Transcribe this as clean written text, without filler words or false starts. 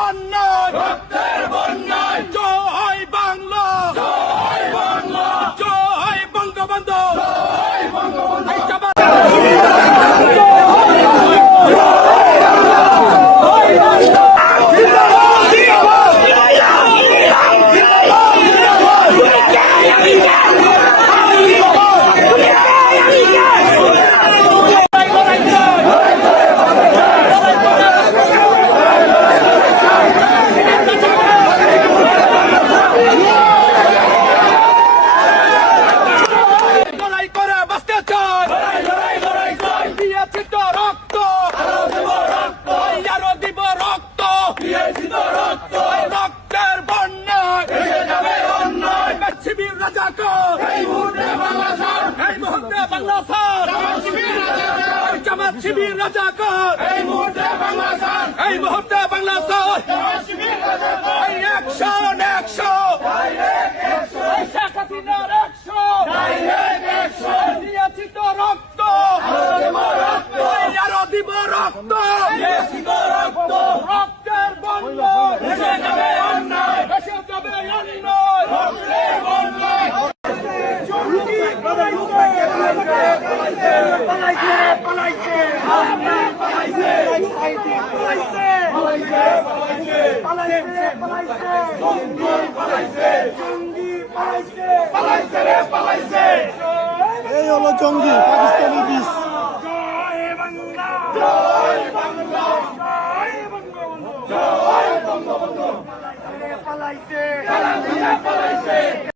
অন্যায় রক্তের বন্যায় জয় বাংলা জয় বাংলা জয় বঙ্গবন্ধু জয় বঙ্গবন্ধু শিবির রাজাকার এই মুহূর্তে বাংলা স্যার এই মুহূর্তে বাংলা স্যার শিবির রাজাকার action action direct action Sheikh হাসিনার অ্যাকশন ডাইরেক্ট অ্যাকশন দিয়েছি তো রক্ত আরো দিব রক্ত দিয়েছি তো রক্ত রক্তের বন্যা ভেসে যাবে অন্যায় ভেসে যাবে অন্যায় রক্তের বন্যায় এই হলো জঙ্গি পাকিস্তানি বিষ। জয় বাংলা জয় বাংলা জয় বঙ্গবন্ধু জয় বঙ্গবন্ধু পালাইছে পালাইছে